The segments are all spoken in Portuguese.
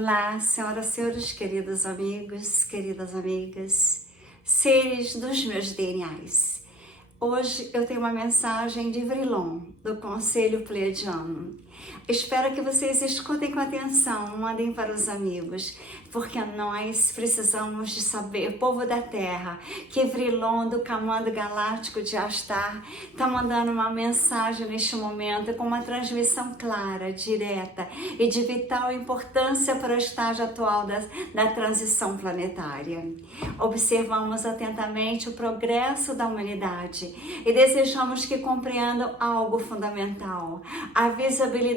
Olá, senhoras e senhores, queridos amigos, queridas amigas, seres dos meus DNAs. Hoje eu tenho uma mensagem de Vrilon, do Conselho Pleiadiano. Espero que vocês escutem com atenção, mandem para os amigos, porque nós precisamos de saber, povo da Terra, que Vrilon do Comando Galáctico de Astar está mandando uma mensagem neste momento com uma transmissão clara, direta e de vital importância para o estágio atual da transição planetária. Observamos atentamente o progresso da humanidade e desejamos que compreendam algo fundamental: a visibilidade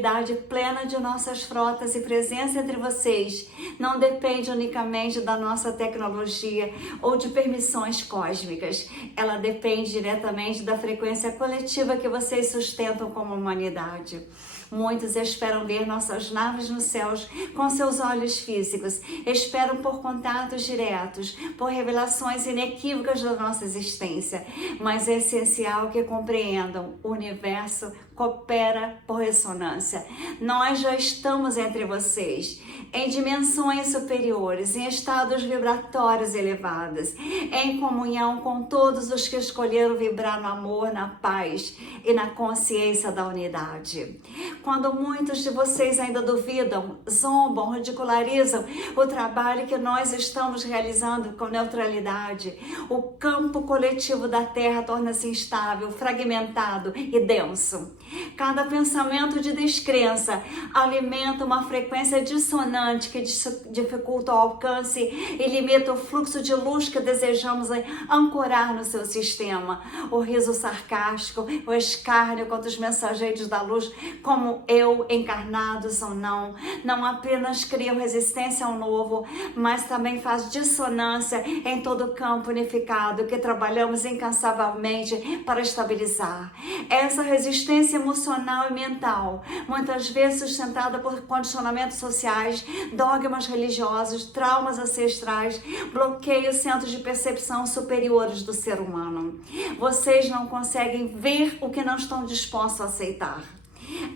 plena de nossas frotas e presença entre vocês não depende unicamente da nossa tecnologia ou de permissões cósmicas. Ela depende diretamente da frequência coletiva que vocês sustentam como humanidade. Muitos esperam ver nossas naves nos céus com seus olhos físicos, esperam por contatos diretos, por revelações inequívocas da nossa existência, mas é essencial que compreendam: o universo coopera por ressonância. Nós já estamos entre vocês, em dimensões superiores, em estados vibratórios elevados, em comunhão com todos os que escolheram vibrar no amor, na paz e na consciência da unidade. Quando muitos de vocês ainda duvidam, zombam, ridicularizam o trabalho que nós estamos realizando com neutralidade, o campo coletivo da Terra torna-se instável, fragmentado e denso. Cada pensamento de descrença alimenta uma frequência dissonante que dificulta o alcance e limita o fluxo de luz que desejamos ancorar no seu sistema. O riso sarcástico, o escárnio contra os mensageiros da luz, como eu, encarnados ou não apenas criam resistência ao novo, mas também faz dissonância em todo o campo unificado que trabalhamos incansavelmente para estabilizar. Essa resistência emocional e mental, muitas vezes sustentada por condicionamentos sociais, dogmas religiosos, traumas ancestrais, bloqueia os centros de percepção superiores do ser humano. Vocês não conseguem ver o que não estão dispostos a aceitar.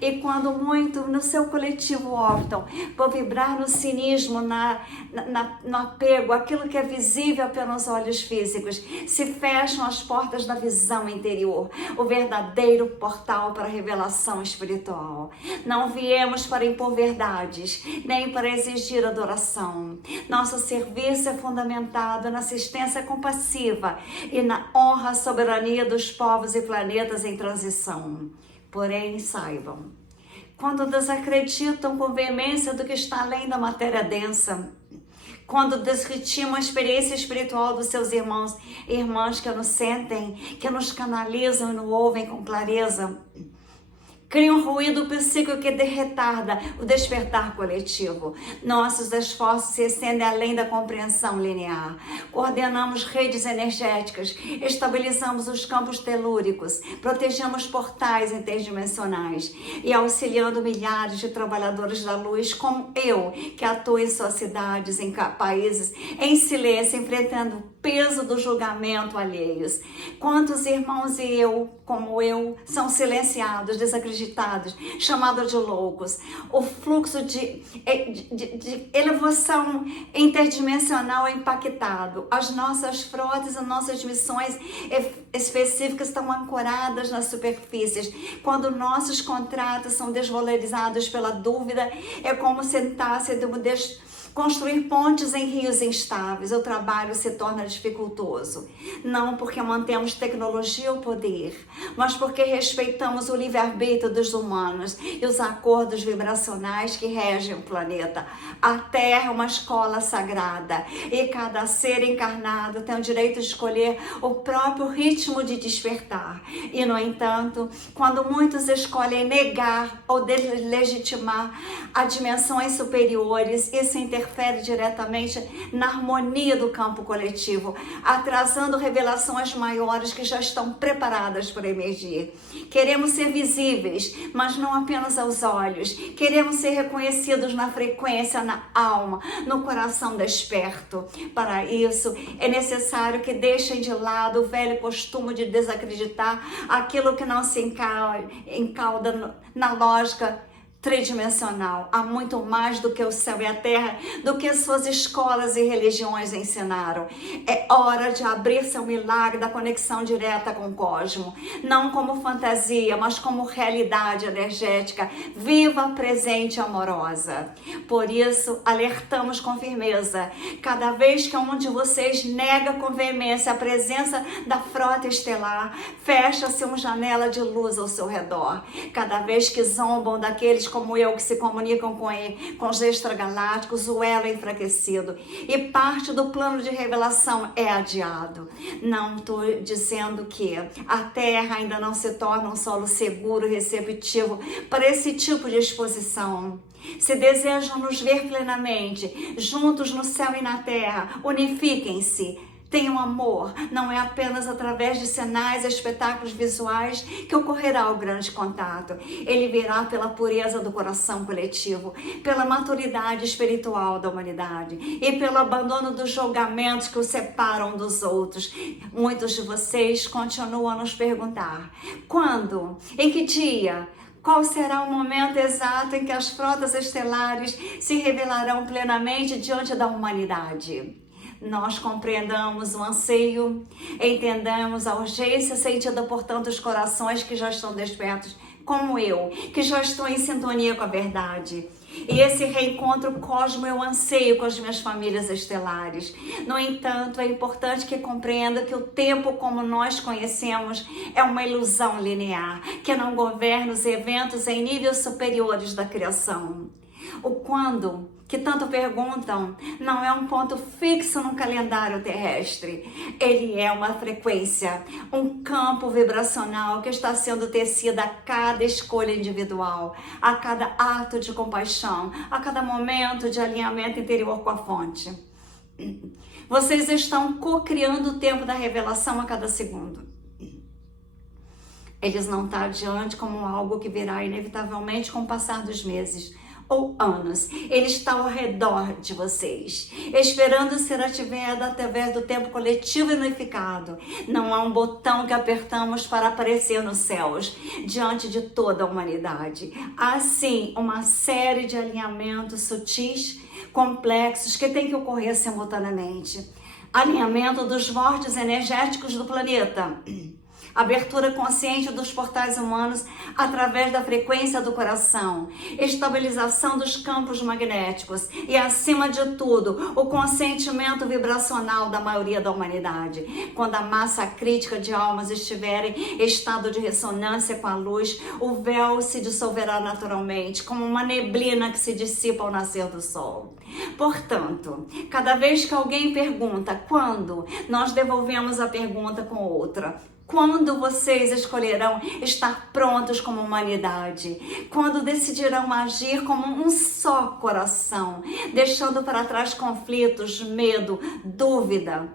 E quando muito no seu coletivo optam por vibrar no cinismo, no apego, aquilo que é visível apenas olhos físicos, se fecham as portas da visão interior, o verdadeiro portal para a revelação espiritual. Não viemos para impor verdades, nem para exigir adoração. Nosso serviço é fundamentado na assistência compassiva e na honra à soberania dos povos e planetas em transição. Porém, saibam, quando desacreditam com veemência do que está além da matéria densa, quando desritimam a experiência espiritual dos seus irmãos e irmãs que nos sentem, que nos canalizam e nos ouvem com clareza, cria um ruído psíquico que retarda o despertar coletivo. Nossos esforços se estendem além da compreensão linear. Coordenamos redes energéticas, estabilizamos os campos telúricos, protegemos portais interdimensionais e auxiliando milhares de trabalhadores da luz como eu, que atuam em sociedades, em países, em silêncio, enfrentando o peso do julgamento alheios. Quantos irmãos e eu, como eu, são silenciados, desacreditados, chamados de loucos. O fluxo de elevação interdimensional é impactado. As nossas frotas e nossas missões específicas estão ancoradas nas superfícies. Quando nossos contratos são desvalorizados pela dúvida, é como sentar-se construir pontes em rios instáveis. O trabalho se torna dificultoso, não porque mantemos tecnologia ou poder, mas porque respeitamos o livre-arbítrio dos humanos e os acordos vibracionais que regem o planeta. A Terra é uma escola sagrada e cada ser encarnado tem o direito de escolher o próprio ritmo de despertar. E, no entanto, quando muitos escolhem negar ou deslegitimar a dimensões superiores, isso interfere diretamente na harmonia do campo coletivo, atrasando revelações maiores que já estão preparadas para emergir. Queremos ser visíveis, mas não apenas aos olhos. Queremos ser reconhecidos na frequência, na alma, no coração desperto. Para isso, é necessário que deixem de lado o velho costume de desacreditar aquilo que não se encalda na lógica tridimensional, há muito mais do que o céu e a terra, do que suas escolas e religiões ensinaram. É hora de abrir seu milagre da conexão direta com o cosmos, não como fantasia, mas como realidade energética, viva, presente e amorosa. Por isso, alertamos com firmeza, cada vez que um de vocês nega com veemência a presença da frota estelar, fecha-se uma janela de luz ao seu redor. Cada vez que zombam daqueles como eu que se comunicam com os extragalácticos, o elo é enfraquecido e parte do plano de revelação é adiado. Não estou dizendo que a Terra ainda não se torna um solo seguro e receptivo para esse tipo de exposição. Se desejam nos ver plenamente, juntos no céu e na terra, unifiquem-se. Tenham amor, não é apenas através de sinais e espetáculos visuais que ocorrerá o grande contato. Ele virá pela pureza do coração coletivo, pela maturidade espiritual da humanidade e pelo abandono dos julgamentos que os separam dos outros. Muitos de vocês continuam a nos perguntar: quando? Em que dia? Qual será o momento exato em que as frotas estelares se revelarão plenamente diante da humanidade? Nós compreendamos o anseio, entendamos a urgência sentida por tantos corações que já estão despertos, como eu, que já estou em sintonia com a verdade. E esse reencontro cósmico eu anseio com as minhas famílias estelares. No entanto, é importante que compreenda que o tempo como nós conhecemos é uma ilusão linear, que não governa os eventos em níveis superiores da criação. O quando, que tanto perguntam, não é um ponto fixo no calendário terrestre. Ele é uma frequência, um campo vibracional que está sendo tecido a cada escolha individual, a cada ato de compaixão, a cada momento de alinhamento interior com a fonte. Vocês estão co-criando o tempo da revelação a cada segundo. Eles não estão adiante como algo que virá inevitavelmente com o passar dos meses ou anos. Ele está ao redor de vocês, esperando ser ativado através do tempo coletivo e unificado. Não há um botão que apertamos para aparecer nos céus, diante de toda a humanidade. Há sim uma série de alinhamentos sutis, complexos, que tem que ocorrer simultaneamente. Alinhamento dos vórtices energéticos do planeta. Abertura consciente dos portais humanos através da frequência do coração, estabilização dos campos magnéticos e, acima de tudo, o consentimento vibracional da maioria da humanidade. Quando a massa crítica de almas estiver em estado de ressonância com a luz, o véu se dissolverá naturalmente, como uma neblina que se dissipa ao nascer do sol. Portanto, cada vez que alguém pergunta quando, nós devolvemos a pergunta com outra. Quando vocês escolherão estar prontos como humanidade? Quando decidirão agir como um só coração, deixando para trás conflitos, medo, dúvida?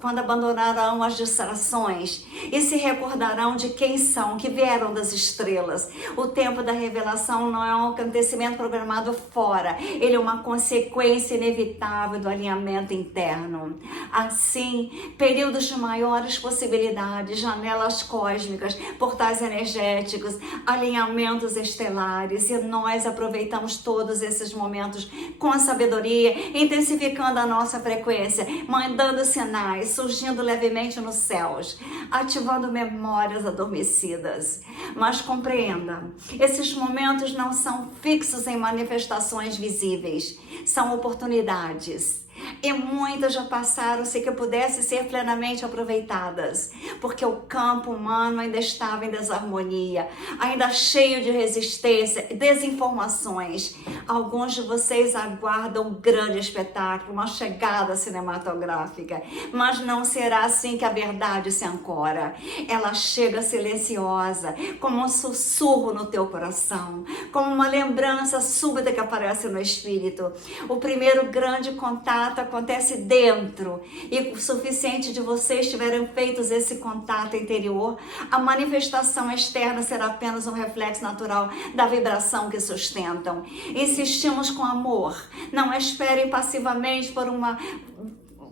Quando abandonarão as distrações e se recordarão de quem são, que vieram das estrelas. O tempo da revelação não é um acontecimento programado fora, ele é uma consequência inevitável do alinhamento interno. Assim, períodos de maiores possibilidades, janelas cósmicas, portais energéticos, alinhamentos estelares, e nós aproveitamos todos esses momentos com a sabedoria, intensificando a nossa frequência, mandando sinais, surgindo levemente nos céus, ativando memórias adormecidas. Mas compreenda, esses momentos não são fixos em manifestações visíveis, são oportunidades. E muitas já passaram-se que pudessem ser plenamente aproveitadas, porque o campo humano ainda estava em desarmonia, ainda cheio de resistência e desinformações. Alguns de vocês aguardam um grande espetáculo, uma chegada cinematográfica, mas não será assim que a verdade se ancora. Ela chega silenciosa, como um sussurro no teu coração, como uma lembrança súbita que aparece no espírito. O primeiro grande contato acontece dentro, e o suficiente de vocês tiverem feito esse contato interior, a manifestação externa será apenas um reflexo natural da vibração que sustentam. Insistimos com amor, não esperem passivamente por uma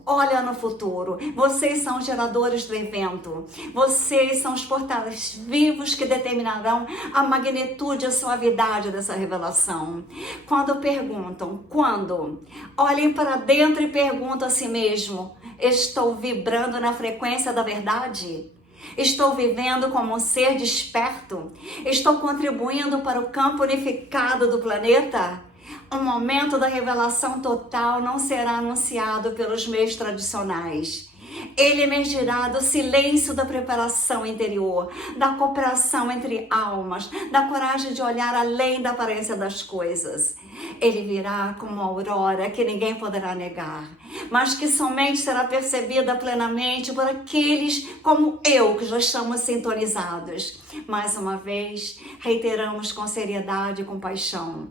olha no futuro. Vocês são geradores do evento. Vocês são os portais vivos que determinarão a magnitude e a suavidade dessa revelação. Quando perguntam, quando? Olhem para dentro e perguntam a si mesmo, estou vibrando na frequência da verdade? Estou vivendo como um ser desperto? Estou contribuindo para o campo unificado do planeta? O momento da revelação total não será anunciado pelos meios tradicionais. Ele emergirá do silêncio da preparação interior, da cooperação entre almas, da coragem de olhar além da aparência das coisas. Ele virá como uma aurora que ninguém poderá negar, mas que somente será percebida plenamente por aqueles como eu, que já estamos sintonizados. Mais uma vez, reiteramos com seriedade e compaixão.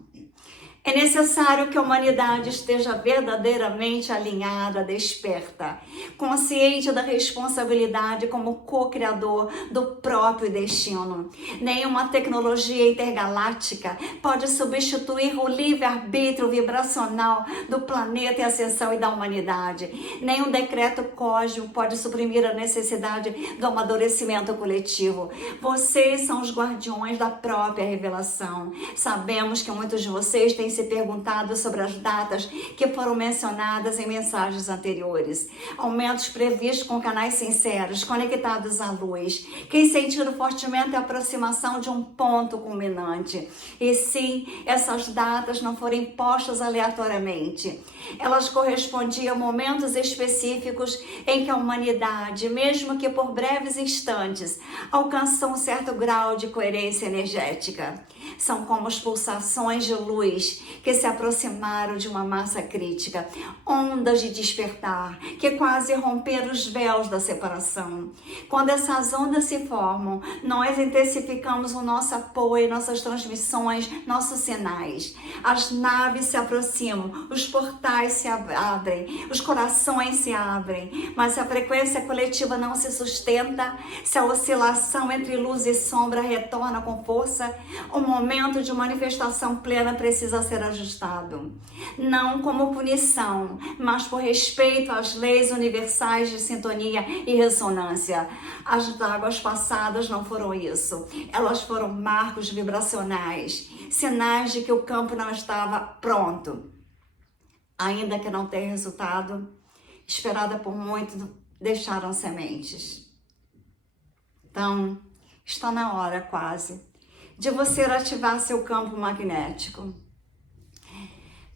É necessário que a humanidade esteja verdadeiramente alinhada, desperta, consciente da responsabilidade como co-criador do próprio destino. Nenhuma tecnologia intergaláctica pode substituir o livre-arbítrio vibracional do planeta em ascensão e da humanidade. Nenhum decreto cósmico pode suprimir a necessidade do amadurecimento coletivo. Vocês são os guardiões da própria revelação. Sabemos que muitos de vocês têm se perguntado sobre as datas que foram mencionadas em mensagens anteriores. Aumentos previstos com canais sinceros, conectados à luz, que sentiram fortemente a aproximação de um ponto culminante. E sim, essas datas não foram impostas aleatoriamente. Elas correspondiam a momentos específicos em que a humanidade, mesmo que por breves instantes, alcançou um certo grau de coerência energética. São como as pulsações de luz que se aproximaram de uma massa crítica, ondas de despertar que quase romperam os véus da separação. Quando essas ondas se formam, nós intensificamos o nosso apoio, nossas transmissões, nossos sinais. As naves se aproximam, os portais se abrem, os corações se abrem, mas se a frequência coletiva não se sustenta, se a oscilação entre luz e sombra retorna com força, o momento de manifestação plena precisa ser ajustado. Não como punição, mas por respeito às leis universais de sintonia e ressonância. As águas passadas não foram isso. Elas foram marcos vibracionais, sinais de que o campo não estava pronto. Ainda que não tenha resultado, esperada por muito, deixaram sementes. Então, está na hora quase de você ativar seu campo magnético.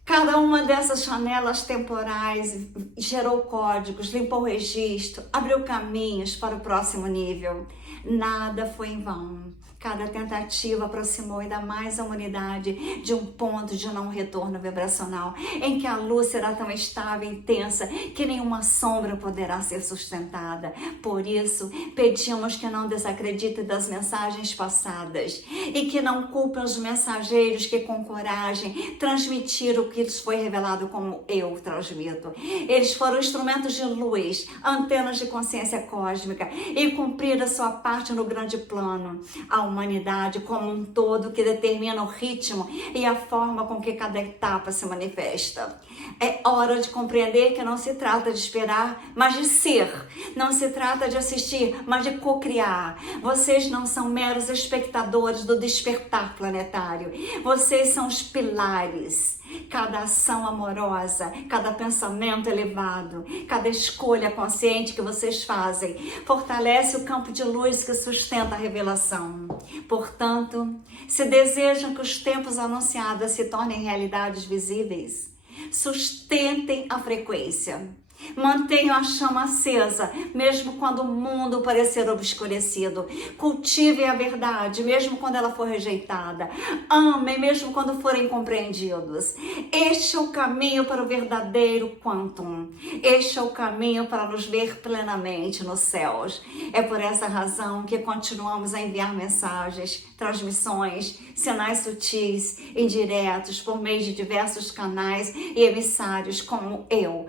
Cada uma dessas janelas temporais gerou códigos, limpou o registro, abriu caminhos para o próximo nível. Nada foi em vão. Cada tentativa aproximou ainda mais a humanidade de um ponto de não retorno vibracional, em que a luz será tão estável e intensa que nenhuma sombra poderá ser sustentada. Por isso, pedimos que não desacreditem das mensagens passadas e que não culpem os mensageiros que com coragem transmitiram o que lhes foi revelado como eu transmito. Eles foram instrumentos de luz, antenas de consciência cósmica e cumpriram a sua parte no grande plano. A humanidade como um todo que determina o ritmo e a forma com que cada etapa se manifesta. É hora de compreender que não se trata de esperar, mas de ser. Não se trata de assistir, mas de co-criar. Vocês não são meros espectadores do despertar planetário. Vocês são os pilares. Cada ação amorosa, cada pensamento elevado, cada escolha consciente que vocês fazem fortalece o campo de luz que sustenta a revelação. Portanto, se desejam que os tempos anunciados se tornem realidades visíveis, sustentem a frequência. Mantenham a chama acesa, mesmo quando o mundo parecer obscurecido. Cultivem a verdade, mesmo quando ela for rejeitada. Amem, mesmo quando forem compreendidos. Este é o caminho para o verdadeiro quantum. Este é o caminho para nos ver plenamente nos céus. É por essa razão que continuamos a enviar mensagens, transmissões, sinais sutis, indiretos, por meio de diversos canais e emissários como eu.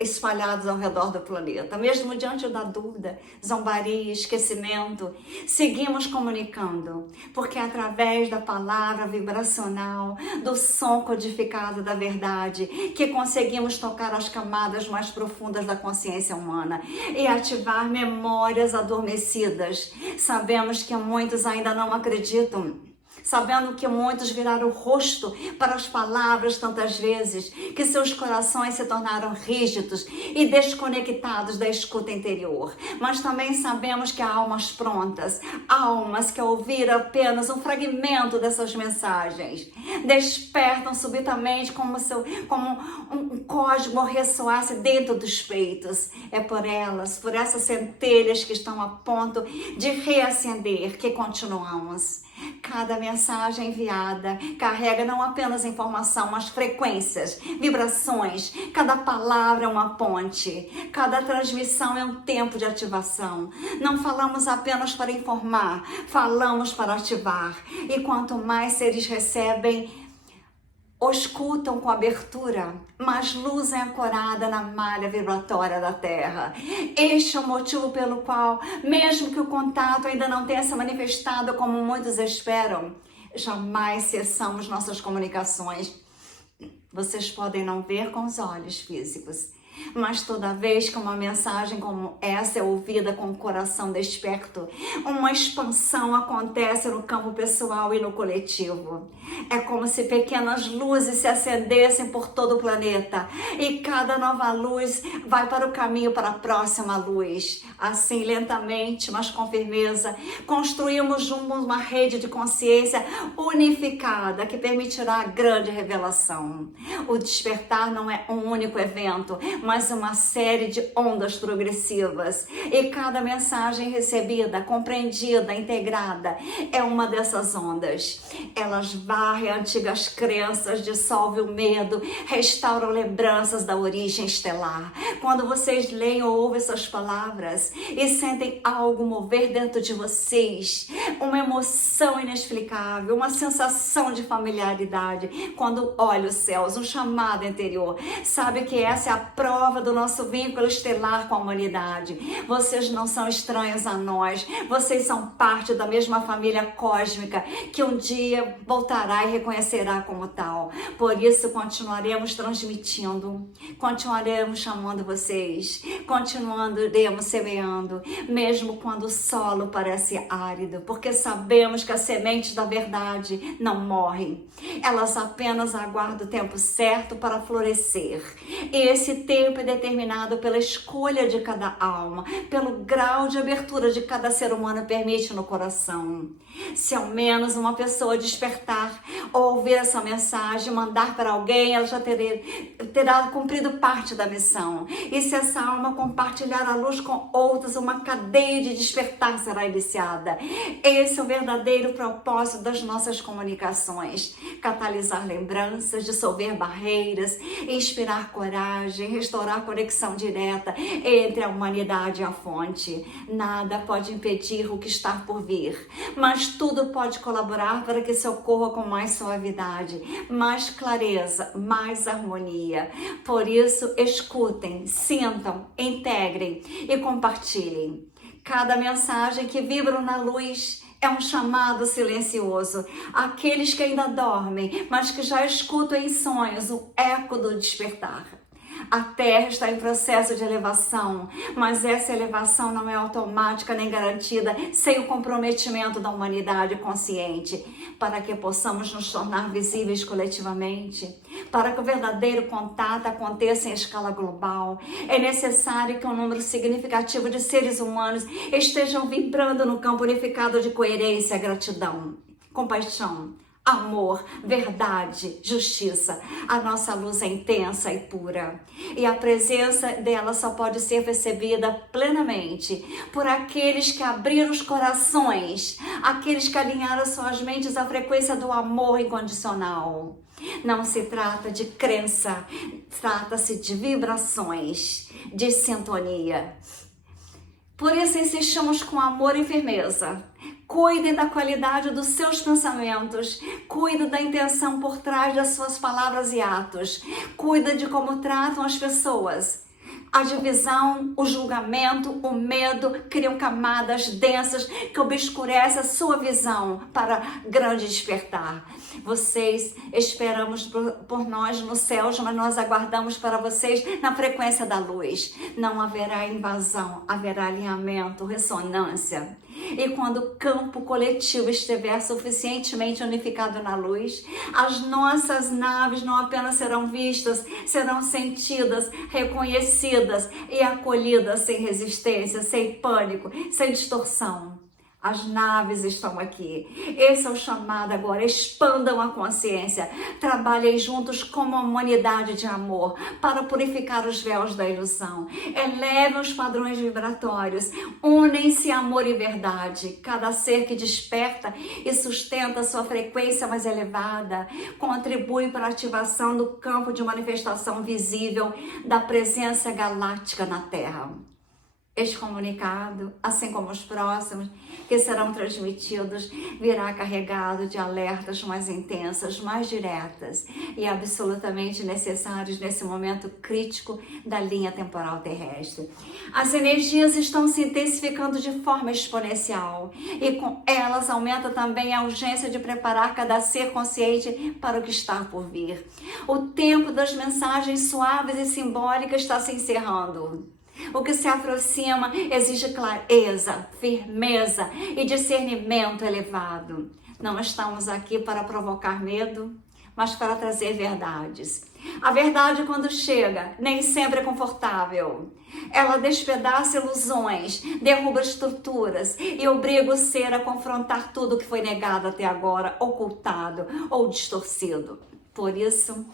espalhados ao redor do planeta. Mesmo diante da dúvida, zombaria, esquecimento, seguimos comunicando, porque é através da palavra vibracional, do som codificado da verdade, que conseguimos tocar as camadas mais profundas da consciência humana e ativar memórias adormecidas. Sabemos que muitos ainda não acreditam, sabendo que muitos viraram o rosto para as palavras tantas vezes, que seus corações se tornaram rígidos e desconectados da escuta interior. Mas também sabemos que há almas prontas, almas que ao ouvir apenas um fragmento dessas mensagens, despertam subitamente como um cósmo ressoasse dentro dos peitos. É por elas, por essas centelhas que estão a ponto de reacender, que continuamos. Cada mensagem enviada carrega não apenas informação, mas frequências, vibrações. Cada palavra é uma ponte. Cada transmissão é um tempo de ativação. Não falamos apenas para informar, falamos para ativar. E quanto mais seres recebem, escutam com abertura, mas luz é ancorada na malha vibratória da Terra. Este é o motivo pelo qual, mesmo que o contato ainda não tenha se manifestado como muitos esperam, jamais cessamos nossas comunicações. Vocês podem não ver com os olhos físicos, mas toda vez que uma mensagem como essa é ouvida com o coração desperto, uma expansão acontece no campo pessoal e no coletivo. É como se pequenas luzes se acendessem por todo o planeta e cada nova luz vai para o caminho para a próxima luz. Assim, lentamente, mas com firmeza, construímos juntos uma rede de consciência unificada que permitirá a grande revelação. O despertar não é um único evento, mas uma série de ondas progressivas. E cada mensagem recebida, compreendida, integrada, é uma dessas ondas. Elas varrem antigas crenças, dissolvem o medo, restauram lembranças da origem estelar. Quando vocês leem ou ouvem essas palavras e sentem algo mover dentro de vocês, uma emoção inexplicável, uma sensação de familiaridade, quando olha os céus, um chamado interior, sabe que essa é a prova do nosso vínculo estelar com a humanidade. Vocês não são estranhos a nós, vocês são parte da mesma família cósmica que um dia voltará e reconhecerá como tal. Por isso continuaremos transmitindo, continuaremos chamando vocês, continuaremos semeando, mesmo quando o solo parece árido, porque sabemos que as sementes da verdade não morrem, elas apenas aguardam o tempo certo para florescer. E esse tempo é determinado pela escolha de cada alma, pelo grau de abertura de cada ser humano permite no coração. Se ao menos uma pessoa despertar ou ouvir essa mensagem, mandar para alguém, ela já terá cumprido parte da missão. E se essa alma compartilhar a luz com outros, uma cadeia de despertar será iniciada. Esse é o verdadeiro propósito das nossas comunicações: catalisar lembranças, dissolver barreiras, inspirar coragem, restaurar a conexão direta entre a humanidade e a fonte. Nada pode impedir o que está por vir, mas tudo pode colaborar para que isso ocorra com mais suavidade, mais clareza, mais harmonia. Por isso, escutem, sintam, integrem e compartilhem. Cada mensagem que vibra na luz é um chamado silencioso. Aqueles que ainda dormem, mas que já escutam em sonhos o eco do despertar. A Terra está em processo de elevação, mas essa elevação não é automática nem garantida sem o comprometimento da humanidade consciente. Para que possamos nos tornar visíveis coletivamente, para que o verdadeiro contato aconteça em escala global, é necessário que um número significativo de seres humanos estejam vibrando no campo unificado de coerência, gratidão, compaixão, amor, verdade, justiça. A nossa luz é intensa e pura, e a presença dela só pode ser percebida plenamente por aqueles que abriram os corações, aqueles que alinharam suas mentes à frequência do amor incondicional. Não se trata de crença, trata-se de vibrações, de sintonia. Por isso insistimos com amor e firmeza. Cuidem da qualidade dos seus pensamentos, cuida da intenção por trás das suas palavras e atos, cuida de como tratam as pessoas. A divisão, o julgamento, o medo criam camadas densas que obscurecem a sua visão para grande despertar. Vocês esperamos por nós nos céus, mas nós aguardamos para vocês na frequência da luz. Não haverá invasão, haverá alinhamento, ressonância. E quando o campo coletivo estiver suficientemente unificado na luz, as nossas naves não apenas serão vistas, serão sentidas, reconhecidas e acolhidas sem resistência, sem pânico, sem distorção. As naves estão aqui. Esse é o chamado agora. Expandam a consciência. Trabalhem juntos como uma humanidade de amor para purificar os véus da ilusão. Elevem os padrões vibratórios. Unem-se amor e verdade. Cada ser que desperta e sustenta sua frequência mais elevada contribui para a ativação do campo de manifestação visível da presença galáctica na Terra. Este comunicado, assim como os próximos, que serão transmitidos, virá carregado de alertas mais intensas, mais diretas e absolutamente necessários nesse momento crítico da linha temporal terrestre. As energias estão se intensificando de forma exponencial e com elas aumenta também a urgência de preparar cada ser consciente para o que está por vir. O tempo das mensagens suaves e simbólicas está se encerrando. O que se aproxima exige clareza, firmeza e discernimento elevado. Não estamos aqui para provocar medo, mas para trazer verdades. A verdade, quando chega, nem sempre é confortável. Ela despedaça ilusões, derruba estruturas e obriga o ser a confrontar tudo que foi negado até agora, ocultado ou distorcido. Por isso,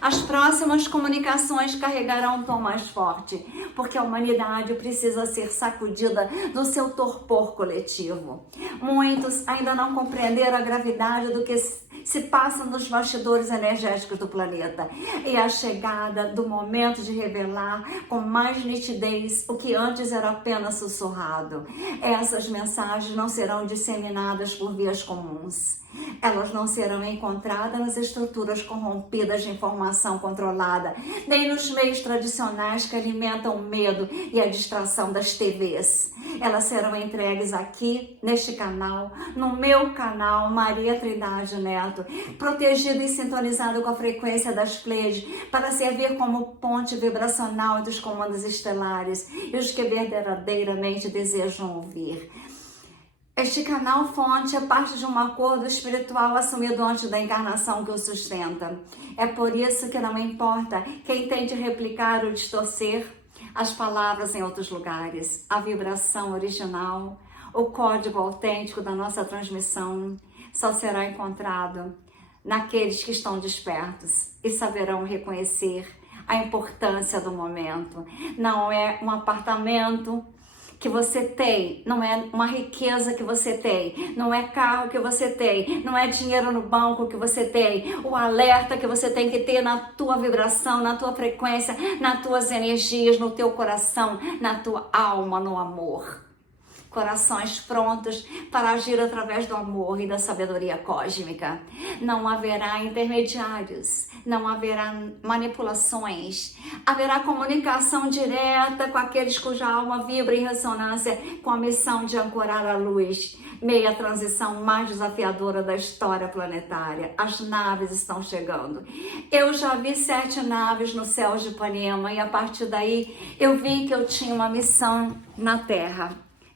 as próximas comunicações carregarão um tom mais forte, porque a humanidade precisa ser sacudida do seu torpor coletivo. Muitos ainda não compreenderam a gravidade do que se passa nos bastidores energéticos do planeta e a chegada do momento de revelar com mais nitidez o que antes era apenas sussurrado. Essas mensagens não serão disseminadas por vias comuns. Elas não serão encontradas nas estruturas corrompidas de informação controlada, nem nos meios tradicionais que alimentam o medo e a distração das TVs. Elas serão entregues aqui, neste canal, no meu canal, Maria Trindade Neto, protegido e sintonizado com a frequência das Pleiades, para servir como ponte vibracional entre os comandos estelares e os que verdadeiramente desejam ouvir. Este canal fonte é parte de um acordo espiritual assumido antes da encarnação que o sustenta. É por isso que não importa quem tente replicar ou distorcer as palavras em outros lugares. A vibração original, o código autêntico da nossa transmissão só será encontrado naqueles que estão despertos e saberão reconhecer a importância do momento. Não é um apartamento que você tem, não é uma riqueza que você tem, não é carro que você tem, não é dinheiro no banco que você tem, o alerta que você tem que ter na tua vibração, na tua frequência, nas tuas energias, no teu coração, na tua alma, no amor. Corações prontos para agir através do amor e da sabedoria cósmica. Não haverá intermediários, não haverá manipulações, haverá comunicação direta com aqueles cuja alma vibra em ressonância com a missão de ancorar a luz, meia transição mais desafiadora da história planetária. As naves estão chegando. Eu já vi 7 naves no céu de Ipanema e a partir daí eu vi que eu tinha uma missão na Terra,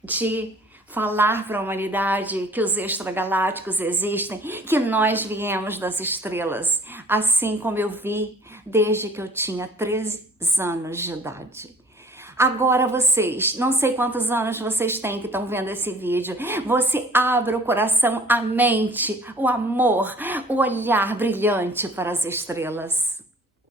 de falar para a humanidade que os extragalácticos existem, que nós viemos das estrelas, assim como eu vi desde que eu tinha 13 anos de idade. Agora vocês, não sei quantos anos vocês têm que estão vendo esse vídeo, você abre o coração, a mente, o amor, o olhar brilhante para as estrelas.